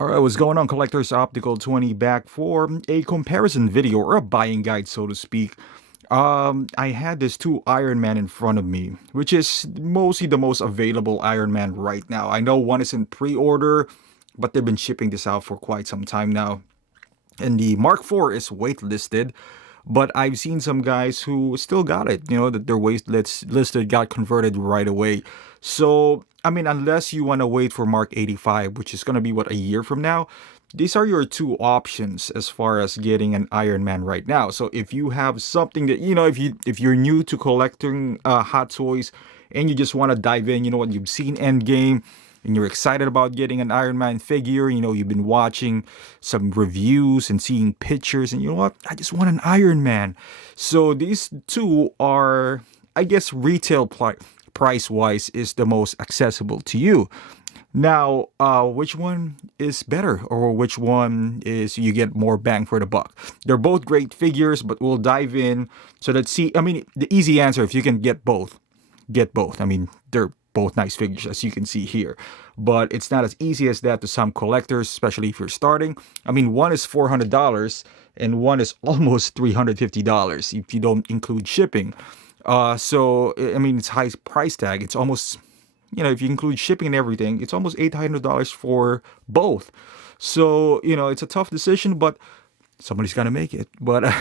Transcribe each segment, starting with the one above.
Alright, what's going on, Collectors? Optical 20 back for a comparison video, or a buying guide, so to speak. I had this two Iron Man in front of me, which is mostly the most available Iron Man right now. I know one is in pre-order, but they've been shipping this out for quite some time now. And the Mark IV is waitlisted, but I've seen some guys who still got it, that their waitlisted got converted right away. So, I mean, unless you want to wait for Mark 85, which is going to be, what, a year from now, these are your two options as far as getting an Iron Man right now. So if you have something that, if you're new to collecting Hot Toys and you just want to dive in, you've seen Endgame, and you're excited about getting an Iron Man figure, you've been watching some reviews and seeing pictures, and you know what, I just want an Iron Man. So these two are, I guess, retail price-wise is the most accessible to you. Now, which one is better, or which one is you get more bang for the buck? They're both great figures, but we'll dive in. So let's see. I mean, the easy answer, if you can get both, get both. I mean, they're both nice figures, as you can see here, but it's not as easy as that to some collectors, especially if you're starting. I mean, one is $400 and one is almost $350 if you don't include shipping. So I mean, it's high price tag. It's almost, if you include shipping and everything, it's almost $800 for both. So it's a tough decision, but somebody's got to make it. But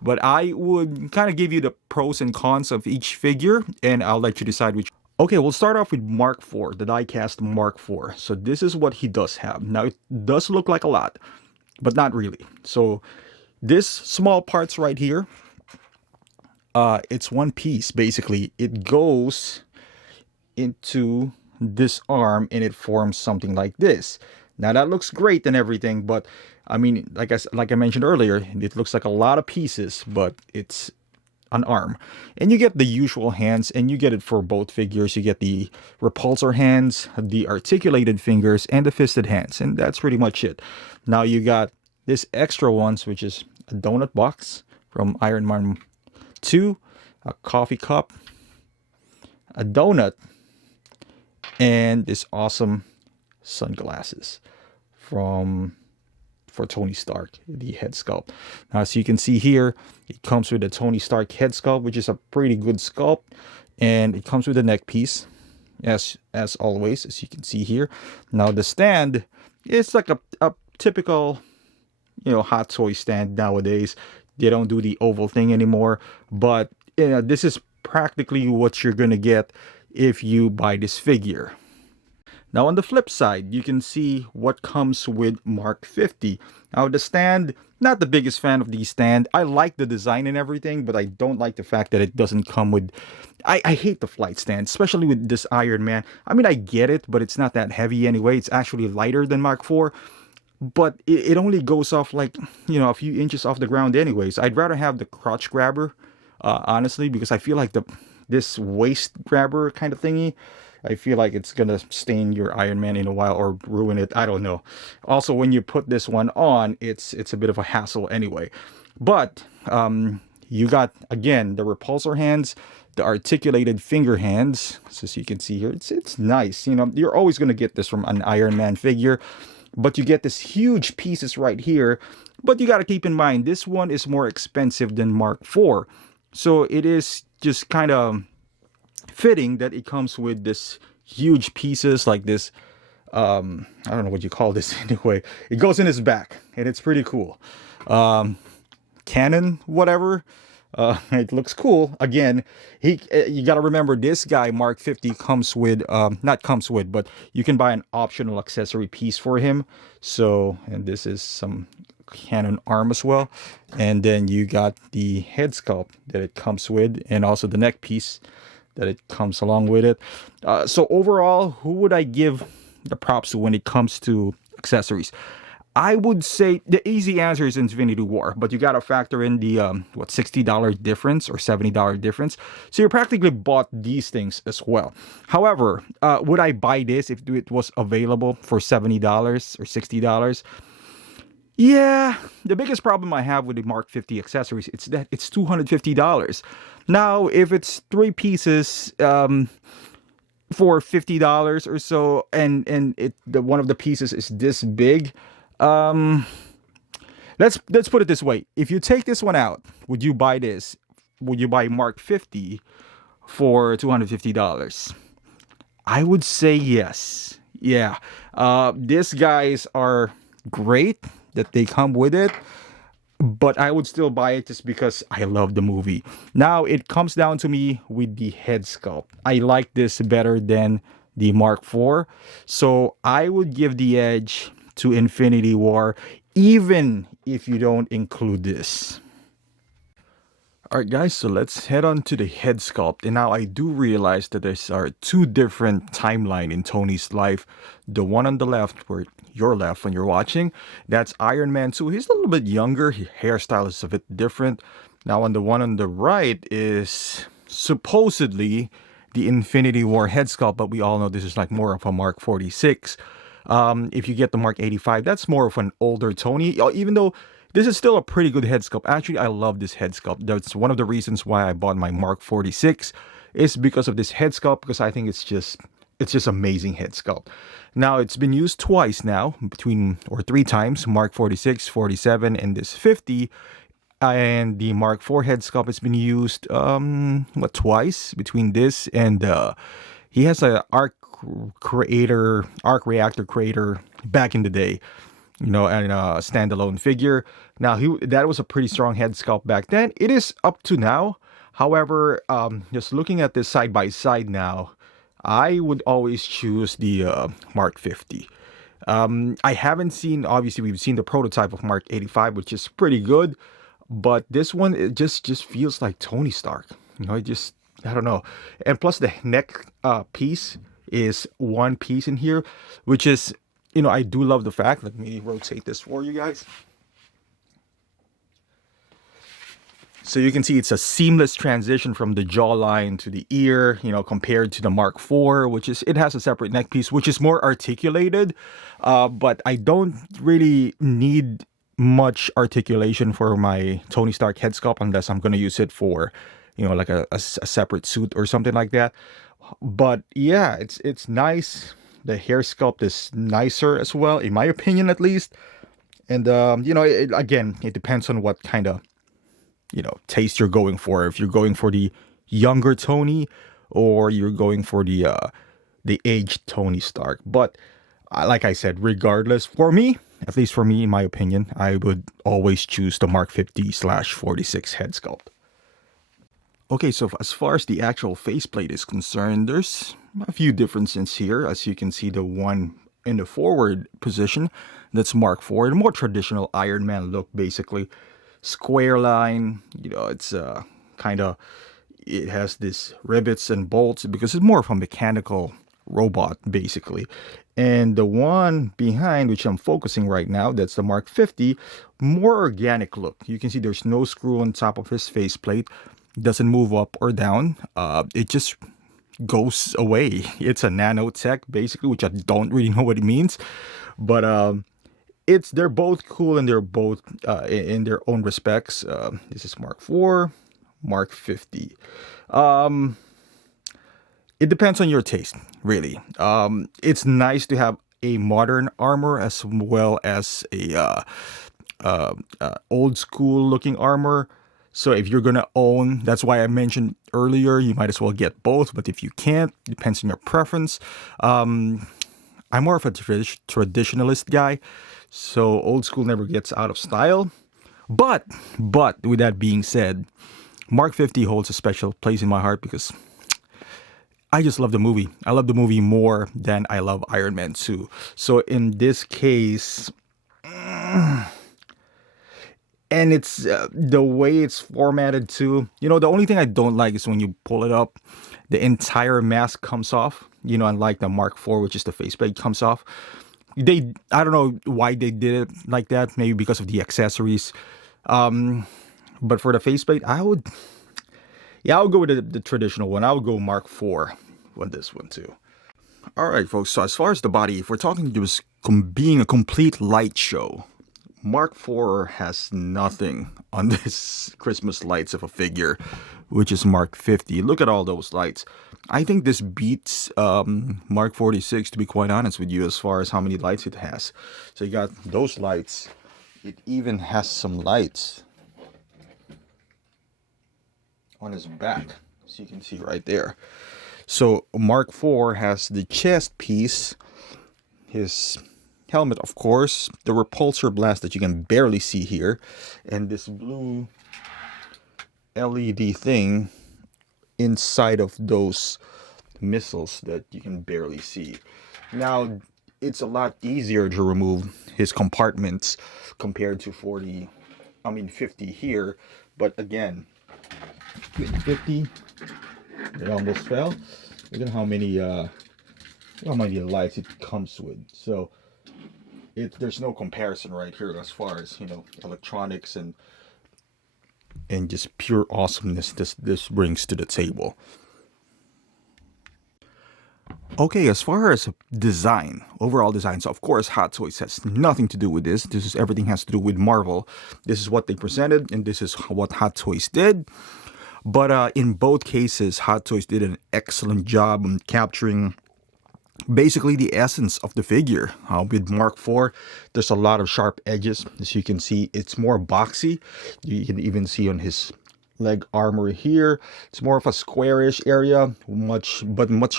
but I would kind of give you the pros and cons of each figure, and I'll let you decide which. Okay, we'll start off with Mark IV, the die-cast Mark IV. So this is what he does have. Now, it does look like a lot, but not really. So this small parts right here, it's one piece, basically. It goes into this arm, and it forms something like this. Now, that looks great and everything, but, I mean, like I mentioned earlier, it looks like a lot of pieces, but it's an arm. And you get the usual hands, and you get it for both figures. You get the repulsor hands, the articulated fingers, and the fisted hands, and that's pretty much it. Now you got this extra ones, which is a donut box from Iron Man 2, a coffee cup, a donut, and this awesome sunglasses for Tony Stark, the head sculpt. Now, as you can see here, it comes with a Tony Stark head sculpt, which is a pretty good sculpt, and it comes with a neck piece, as always, as you can see here. Now, the stand is like a typical, Hot Toy stand nowadays. They don't do the oval thing anymore, but this is practically what you're gonna get if you buy this figure. Now, on the flip side, you can see what comes with Mark 50. Now, the stand, not the biggest fan of the stand. I like the design and everything, but I don't like the fact that it doesn't come with... I hate the flight stand, especially with this Iron Man. I mean, I get it, but it's not that heavy anyway. It's actually lighter than Mark IV, but it only goes off like, a few inches off the ground anyways. I'd rather have the crotch grabber, honestly, because I feel like this waist grabber kind of thingy, I feel like it's gonna stain your Iron Man in a while or ruin it. I don't know. Also, when you put this one on, it's a bit of a hassle anyway. But you got, again, the repulsor hands, the articulated finger hands. So as you can see here, it's nice. You're always gonna get this from an Iron Man figure, but you get this huge pieces right here. But you got to keep in mind, this one is more expensive than Mark IV, so it is just kind of fitting that it comes with this huge pieces like this. I don't know what you call this anyway. It goes in his back, and it's pretty cool. Cannon, whatever. It looks cool. Again, you got to remember, this guy Mark 50 comes with, not comes with, but you can buy an optional accessory piece for him. So, and this is some cannon arm as well, and then you got the head sculpt that it comes with, and also the neck piece that it comes along with it. So overall, who would I give the props to when it comes to accessories? I would say the easy answer is Infinity War, but you got to factor in the $60 difference or $70 difference. So you practically bought these things as well. However, would I buy this if it was available for $70 or $60? Yeah, the biggest problem I have with the Mark 50 accessories, it's that it's $250. Now, if it's three pieces, for $50 or so, and the one of the pieces is this big. Um, let's put it this way: if you take this one out, would you buy this? Would you buy Mark 50 for $250? I would say yes. Yeah. These guys are great that they come with it, but I would still buy it just because I love the movie. Now it comes down to me with the head sculpt. I like this better than the Mark IV, so I would give the edge to Infinity War, even if you don't include this. Alright guys, so let's head on to the head sculpt. And now I do realize that there are two different timeline in Tony's life. The one on the left, where your left when you're watching, that's Iron Man 2. He's a little bit younger, his hairstyle is a bit different. Now on the one on the right is supposedly the Infinity War head sculpt, but we all know this is like more of a Mark 46. If you get the Mark 85, that's more of an older Tony, even though this is still a pretty good head sculpt. Actually, I love this head sculpt. That's one of the reasons why I bought my Mark 46 is because of this head sculpt, because I think it's just amazing head sculpt. Now, it's been used twice now, or three times, Mark 46, 47, and this 50. And the Mark IV head sculpt has been used, twice between this and he has a arc reactor creator back in the day, and a standalone figure. Now that was a pretty strong head sculpt back then. It is up to now. However, just looking at this side by side now, I would always choose the Mark 50. I haven't seen, obviously we've seen the prototype of Mark 85, which is pretty good, but this one, it just feels like Tony Stark. I don't know. And plus the neck piece is one piece in here, which is, I do love the fact. Let me rotate this for you guys. So you can see it's a seamless transition from the jawline to the ear, compared to the Mark IV, it has a separate neck piece, which is more articulated. But I don't really need much articulation for my Tony Stark head sculpt unless I'm going to use it for, like a separate suit or something like that. But yeah, it's nice. The hair sculpt is nicer as well, in my opinion, at least. And, again, it depends on what kind of, taste you're going for. If you're going for the younger Tony or you're going for the aged Tony Stark. But like I said, regardless, for me, at least for me, in my opinion, I would always choose the Mark 50/46 head sculpt. Okay, so as far as the actual faceplate is concerned, there's a few differences here. As you can see, the one in the forward position, that's Mark IV, the more traditional Iron Man look, basically. Square line, it's it has this rivets and bolts because it's more of a mechanical robot, basically. And the one behind, which I'm focusing right now, that's the Mark 50, more organic look. You can see there's no screw on top of his faceplate. Doesn't move up or down. It just goes away. It's a nanotech, basically, which I don't really know what it means. But they're both cool and they're both in their own respects. This is Mark IV, Mark 50. It depends on your taste, really. It's nice to have a modern armor as well as a old school looking armor. So if you're gonna own, that's why I mentioned earlier, you might as well get both. But if you can't, depends on your preference. I'm more of a traditionalist guy, so old school never gets out of style. But with that being said, Mark 50 holds a special place in my heart because I just love the movie. I love the movie more than I love Iron Man 2. So in this case, and it's the way it's formatted too. The only thing I don't like is when you pull it up, the entire mask comes off. Unlike the Mark IV, which is the faceplate, comes off. I don't know why they did it like that. Maybe because of the accessories. But for the faceplate, I would go with the traditional one. I would go Mark IV on this one too. All right, folks. So as far as the body, if we're talking just being a complete light show, Mark IV has nothing on this Christmas lights of a figure, which is Mark 50. Look at all those lights. I think this beats Mark 46, to be quite honest with you, as far as how many lights it has. So you got those lights. It even has some lights on his back, so you can see right there. So Mark IV has the chest piece, his helmet, of course, the repulsor blast that you can barely see here, and this blue LED thing inside of those missiles that you can barely see. Now, it's a lot easier to remove his compartments compared to 50 here, but again, with 50, it almost fell. Look at how many lights it comes with. So there's no comparison right here as far as, electronics and just pure awesomeness this brings to the table. Okay, as far as design, overall design, so of course Hot Toys has nothing to do with this. Everything has to do with Marvel. This is what they presented, and this is what Hot Toys did. But in both cases, Hot Toys did an excellent job in capturing basically the essence of the figure. With Mark IV, there's a lot of sharp edges. As you can see, it's more boxy. You can even see on his leg armor here, it's more of a squarish area, much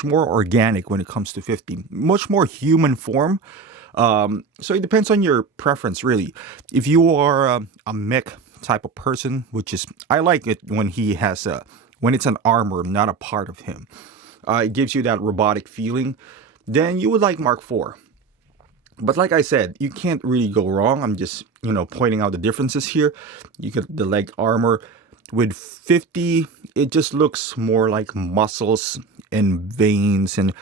more organic when it comes to 50. Much more human form. So it depends on your preference, really. If you are a mech type of person, which is, I like it when he has when it's an armor, not a part of him. It gives you that robotic feeling. Then you would like Mark IV. But like I said, you can't really go wrong. I'm just, pointing out the differences here. You get the leg armor. With 50, it just looks more like muscles and veins, and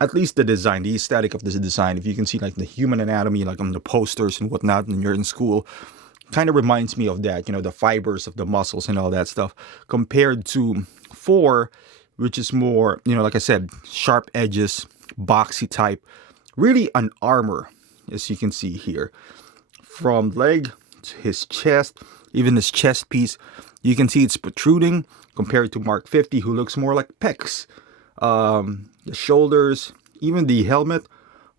at least the design, the aesthetic of this design. If you can see like the human anatomy, like on the posters and whatnot when you're in school, kind of reminds me of that, the fibers of the muscles and all that stuff, compared to 4, which is more, like I said, sharp edges, boxy type, really an armor, as you can see here. From leg to his chest, even his chest piece, you can see it's protruding compared to Mark 50, who looks more like pecs. The shoulders, even the helmet,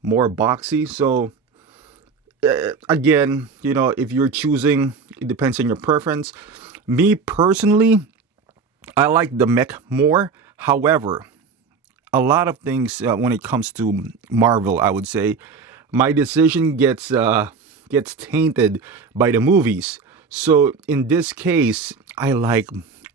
more boxy. So again, if you're choosing, it depends on your preference. Me personally, I like the mech more. However, a lot of things when it comes to Marvel, I would say, my decision gets tainted by the movies. So in this case, I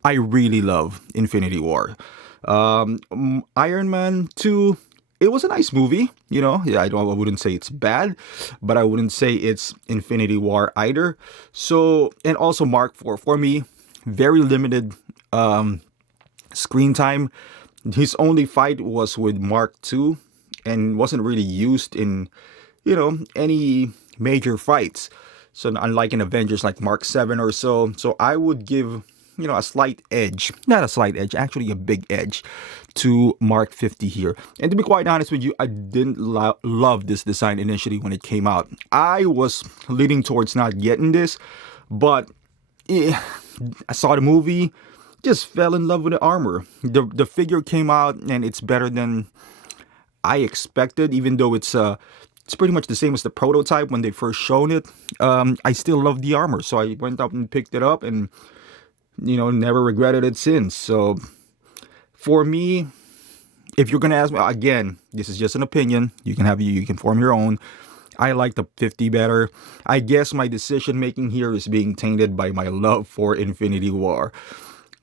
really love Infinity War. Iron Man 2, it was a nice movie, Yeah, I wouldn't say it's bad, but I wouldn't say it's Infinity War either. So, and also Mark IV, for me, very limited screen time. His only fight was with Mark II and wasn't really used in, any major fights. So unlike in Avengers like Mark 7 or so. So I would give, a slight edge, not a slight edge, actually a big edge to Mark 50 here. And to be quite honest with you, I didn't love this design initially when it came out. I was leaning towards not getting this, but I saw the movie, just fell in love with the armor. The figure came out and it's better than I expected, even though it's pretty much the same as the prototype when they first shown it. I still love the armor, so I went up and picked it up and, never regretted it since. So for me, if you're going to ask me, again, this is just an opinion. You can form your own. I like the 50 better. I guess my decision making here is being tainted by my love for Infinity War.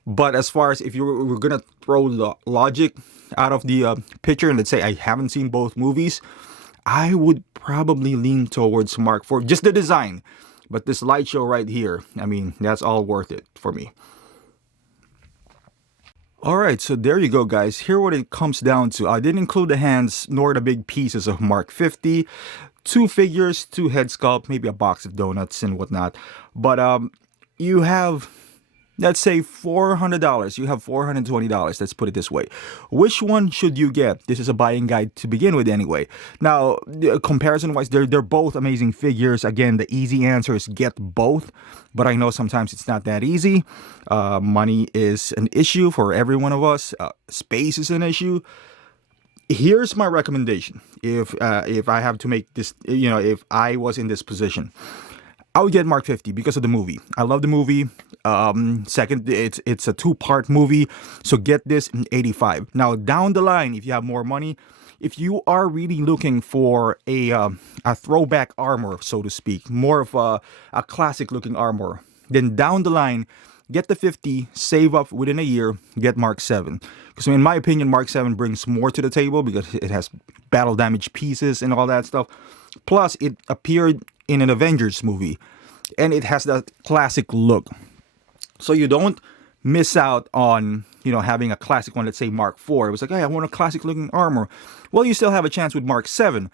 But as far as if we're going to throw the logic out of the picture, and let's say I haven't seen both movies, I would probably lean towards Mark IV, just the design. But this light show right here, that's all worth it for me. Alright, so there you go, guys. Here what it comes down to. I didn't include the hands nor the big pieces of Mark 50. 2 figures, 2 head sculpt, maybe a box of donuts and whatnot. But you have let's say $400. You have $420. Let's put it this way. Which one should you get? This is a buying guide to begin with anyway. Now, comparison wise, they're both amazing figures. Again, the easy answer is get both, but I know sometimes it's not that easy. Money is an issue for every one of us. Space is an issue. Here's my recommendation. If I have to make this, if I was in this position, I would get Mark 50 because of the movie. I love the movie. Second, it's a two-part movie, so get this in 85. Now, down the line, if you have more money, if you are really looking for a throwback armor, so to speak, more of a classic-looking armor, then down the line, get the 50, save up within a year, get Mark 7. Because in my opinion, Mark 7 brings more to the table because it has battle damage pieces and all that stuff. Plus, it appeared in an Avengers movie, and it has that classic look. So you don't miss out on, having a classic one, let's say Mark 4. It was like, hey, I want a classic looking armor. Well, you still have a chance with Mark 7.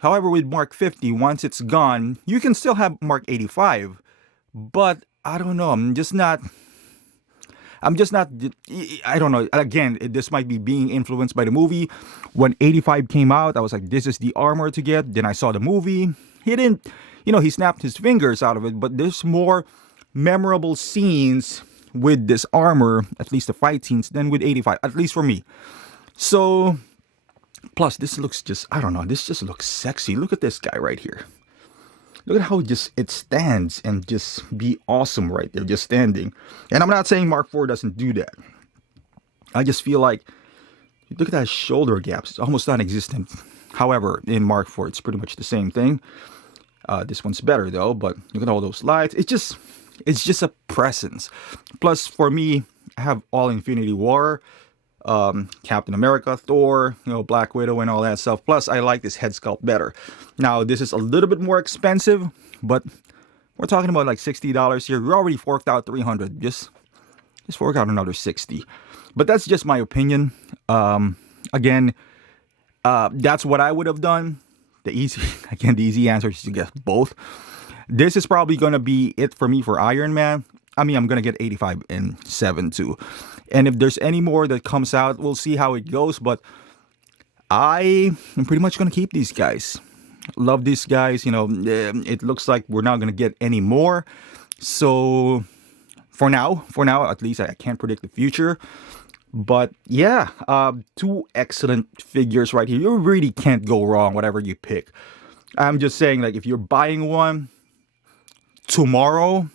However, with Mark 50, once it's gone, you can still have Mark 85. But I don't know. I'm just not, I don't know. Again, this might be being influenced by the movie. When 85 came out, I was like, this is the armor to get. Then I saw the movie. He didn't, he snapped his fingers out of it, but there's more memorable scenes with this armor, at least the fight scenes, than with 85, at least for me. So, plus this looks just, I don't know, this just looks sexy. Look at this guy right here. Look at how it stands and just be awesome right there, just standing. And I'm not saying Mark 4 doesn't do that. I just feel like, look at that shoulder gap. It's almost non-existent. However, in Mark 4, it's pretty much the same thing. This one's better though, but look at all those lights. It's just a presence. Plus, for me, I have all Infinity War, Captain America, Thor, Black Widow and all that stuff. Plus, I like this head sculpt better. Now, this is a little bit more expensive, but we're talking about like $60 here. We already forked out $300. Just fork out another $60. But that's just my opinion. Again, that's what I would have done. The easy answer is to get both. This is probably going to be it for me for Iron Man. I mean, I'm going to get 85 and 7 too. And if there's any more that comes out, we'll see how it goes. But I am pretty much going to keep these guys. Love these guys. It looks like we're not going to get any more. So for now, at least I can't predict the future. But yeah, two excellent figures right here. You really can't go wrong, whatever you pick. I'm just saying, like, if you're buying one tomorrow,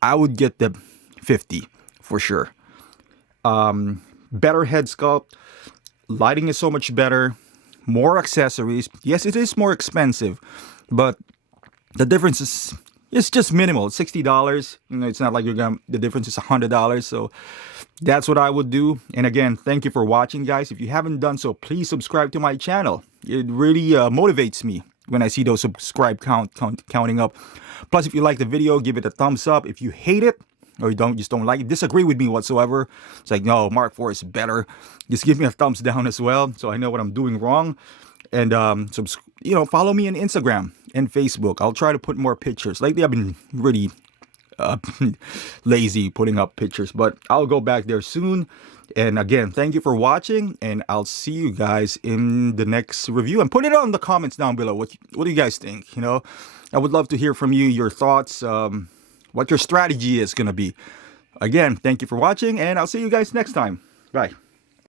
I would get the 50 for sure. Better head sculpt. Lighting is so much better. More accessories. Yes, it is more expensive, but the difference is it's just minimal. It's $60. It's not like the difference is $100. So that's what I would do. And again, thank you for watching, guys. If you haven't done so, please subscribe to my channel. It really motivates me when I see those subscribe counting up. Plus, if you like the video, give it a thumbs up. If you hate it or you don't like it, disagree with me whatsoever, it's like, no, Mark 4 is better, just give me a thumbs down as well, so I know what I'm doing wrong. And follow me on Instagram and Facebook. I'll try to put more pictures. Lately, I've been really lazy putting up pictures, but I'll go back there soon. And again, thank you for watching, and I'll see you guys in the next review. And put it on the comments down below. What do you guys think? I would love to hear from you, your thoughts, what your strategy is going to be. Again, thank you for watching, and I'll see you guys next time. Bye.